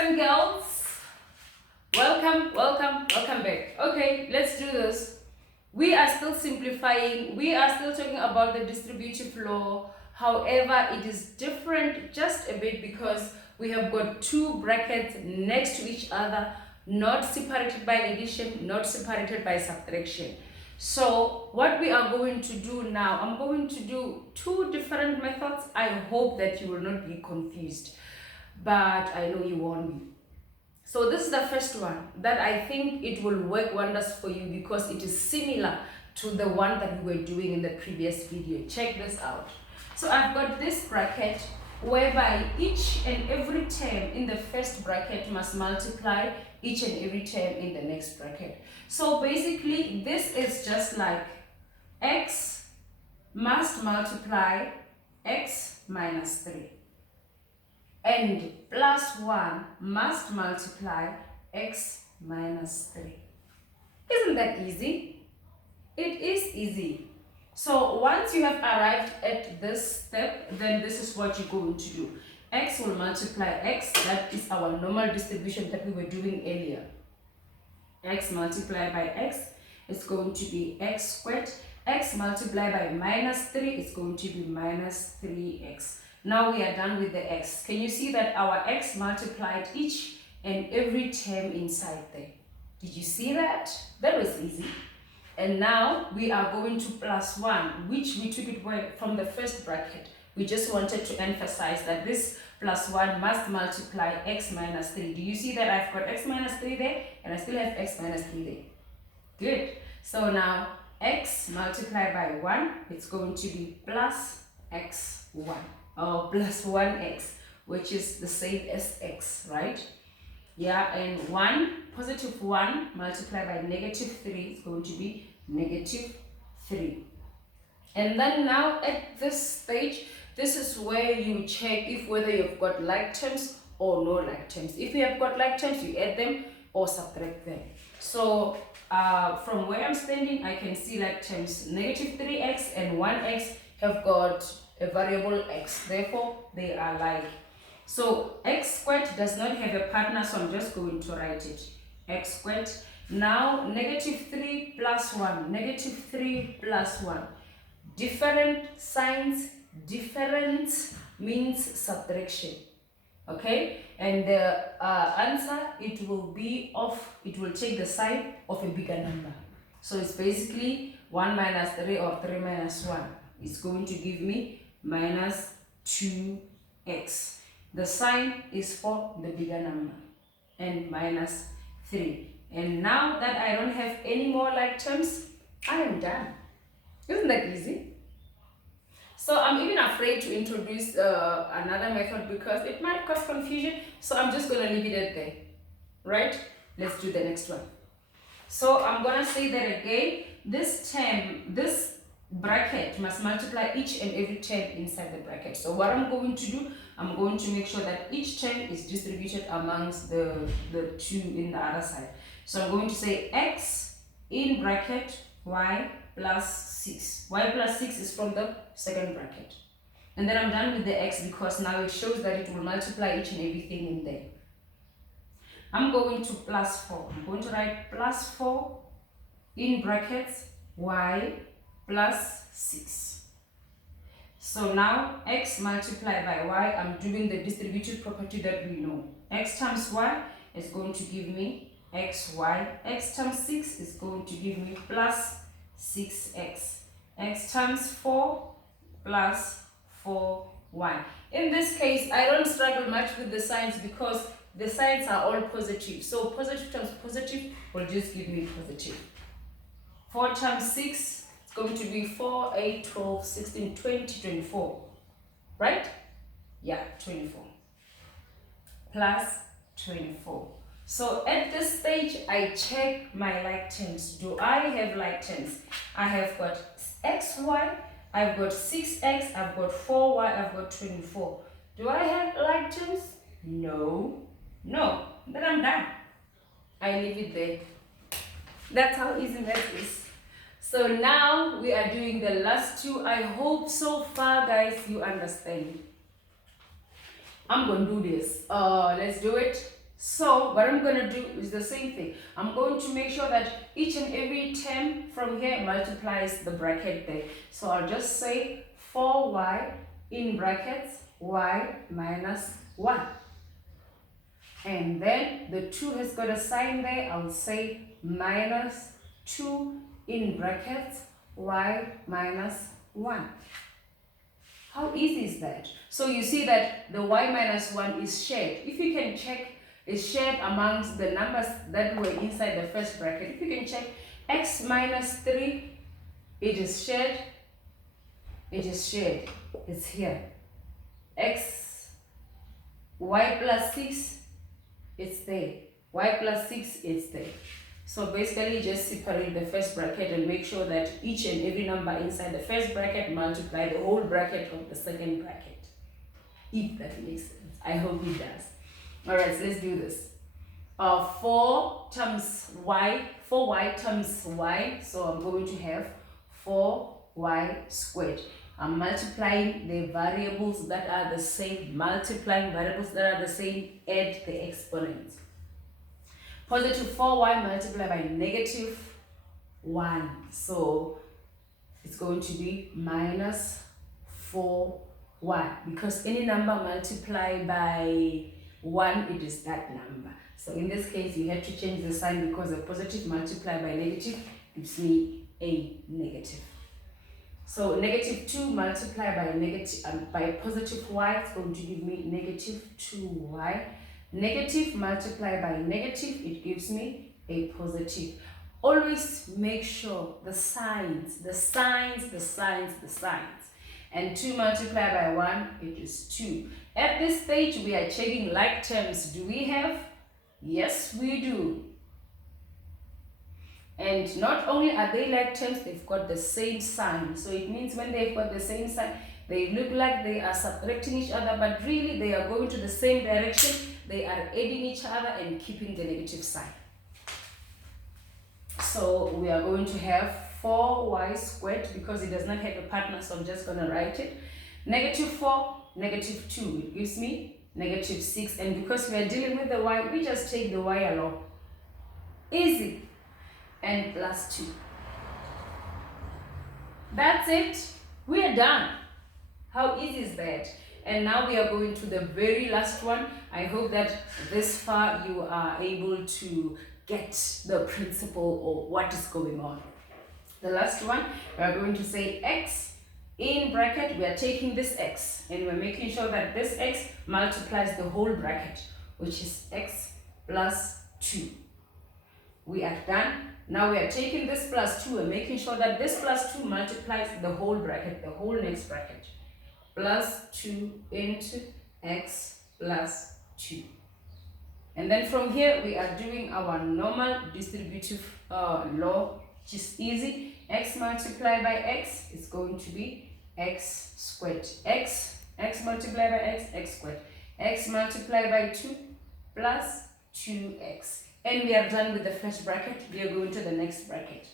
and girls, welcome back. Okay, let's do this. We are still simplifying, we are still talking about the distributive law. However, it is different just a bit because we have got two brackets next to each other, not separated by addition, not separated by subtraction. So what we are going to do now, I'm going to do two different methods. I hope that you will not be confused, but I know you won't be. So this is the first one that I think it will work wonders for you because it is similar to the one that we were doing in the previous video. Check this out. So I've got this bracket whereby each and every term in the first bracket must multiply each and every term in the next bracket. So basically this is just like x must multiply x minus 3. And plus 1 must multiply x minus 3. Isn't that easy? It is easy. So once you have arrived at this step, then this is what you're going to do. X will multiply x, that is our normal distribution that we were doing earlier. X multiplied by x is going to be x squared. X multiplied by minus 3 is going to be minus 3x. Now we are done with the x. Can you see that our x multiplied each and every term inside there? Did you see that? That was easy. And now we are going to plus 1, which we took it from the first bracket. We just wanted to emphasize that this plus 1 must multiply x minus 3. Do you see that I've got x minus 3 there and I still have x minus 3 there? Good. So now x multiplied by 1, it's going to be plus x1. Or plus 1x, which is the same as x, right? Yeah, and 1, positive 1 multiplied by negative 3 is going to be negative 3. And then now at this stage, this is where you check if whether you've got like terms or no like terms. If you have got like terms, you add them or subtract them. So from where I'm standing, I can see like terms negative 3x and 1x have got a variable x, therefore they are like. So x squared does not have a partner, so I'm just going to write it x squared. Now negative 3 plus 1, negative 3 plus 1. Different signs, different means subtraction. Okay, and the answer, it will take the sign of a bigger number. So it's basically 1 minus 3 or 3 minus 1 is going to give me minus 2x. The sign is for the bigger number and minus 3. And now that I don't have any more like terms, I am done. Isn't that easy? So I'm even afraid to introduce another method because it might cause confusion. So I'm just going to leave it at there. Right? Let's do the next one. So I'm going to say that again. This term, this bracket must multiply each and every term inside the bracket. So what I'm going to do, I'm going to make sure that each term is distributed amongst the two in the other side. So I'm going to say x in bracket y plus 6. Y plus 6 is from the second bracket. And then I'm done with the x because now it shows that it will multiply each and everything in there. I'm going to plus 4. I'm going to write plus 4 in brackets y plus 6. So now x multiplied by y, I'm doing the distributive property that we know. X times y is going to give me xy. X times 6 is going to give me plus 6x. X times 4 plus 4y. In this case, I don't struggle much with the signs because the signs are all positive. So positive times positive will just give me positive. 4 times 6 it's going to be 4, 8, 12, 16, 20, 24. Right? Yeah, 24. Plus 24. So at this stage, I check my like terms. Do I have like terms? I have got xy, I've got 6x, I've got 4y, I've got 24. Do I have like terms? No. No. Then I'm done. I leave it there. That's how easy math is. So now we are doing the last two. I hope so far, guys, you understand. I'm going to do this. Let's do it. So what I'm going to do is the same thing. I'm going to make sure that each and every term from here multiplies the bracket there. So I'll just say 4y in brackets y minus 1. And then the 2 has got a sign there. I'll say minus 2 in brackets y minus 1. How easy is that? So you see that the y minus 1 is shared. If you can check, it's shared amongst the numbers that were inside the first bracket. If you can check, x minus 3, it is shared. It is shared. It's here. X, y plus 6, it's there. Y plus 6, it's there. So basically just separate the first bracket and make sure that each and every number inside the first bracket multiply the whole bracket of the second bracket. If that makes sense. I hope it does. Alright, so let's do this. 4 times y, 4y times y. So I'm going to have 4y squared. I'm multiplying the variables that are the same, multiplying variables that are the same, add the exponents. Positive 4y multiplied by negative 1. So it's going to be minus 4y. Because any number multiplied by 1, it is that number. So in this case, you have to change the sign because a positive multiplied by negative gives me a negative. So negative 2 multiplied by negative by positive y is going to give me negative 2y. Negative multiplied by negative, it gives me a positive. Always make sure the signs. And 2 multiplied by 1, it is 2. At this stage, we are checking like terms. Do we have? Yes, we do. And not only are they like terms, they've got the same sign. So it means when they've got the same sign, they look like they are subtracting each other, but really they are going to the same direction. They are adding each other and keeping the negative sign. So we are going to have 4y squared because it does not have a partner, so I'm just going to write it. Negative 4, negative 2, it gives me negative 6. And because we are dealing with the y, we just take the y along. Easy. And plus 2. That's it. We are done. How easy is that? And now we are going to the very last one. I hope that this far you are able to get the principle of what is going on. The last one, we are going to say x in bracket. We are taking this x and we're making sure that this x multiplies the whole bracket, which is x plus 2. We are done. Now we are taking this plus 2 and making sure that this plus 2 multiplies the whole bracket, the whole next bracket. Plus 2 into x plus 2. And then from here we are doing our normal distributive law, which is easy. X multiplied by x is going to be x squared. X multiplied by x squared. X multiplied by 2 plus 2x. And we are done with the first bracket. We are going to the next bracket.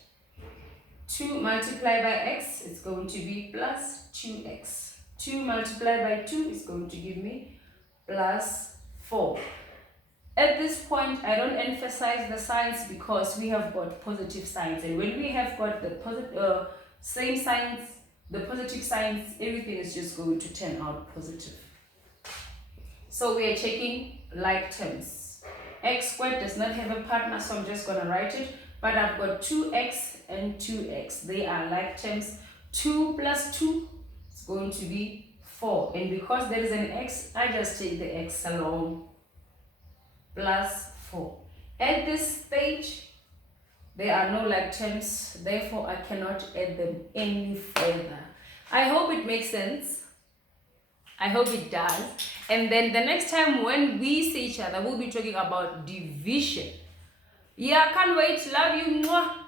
2 multiplied by x is going to be plus 2x. 2 multiplied by 2 is going to give me plus 4. At this point, I don't emphasize the signs because we have got positive signs. And when we have got the same signs, the positive signs, everything is just going to turn out positive. So we are checking like terms. X squared does not have a partner, so I'm just going to write it. But I've got 2x and 2x. They are like terms. 2 plus 2 is going to be 4. And because there is an x, I just take the x alone. Plus 4. At this stage, there are no like terms. Therefore, I cannot add them any further. I hope it makes sense. I hope it does. And then the next time when we see each other, we'll be talking about division. Yeah, can't wait. Love you. Mwah.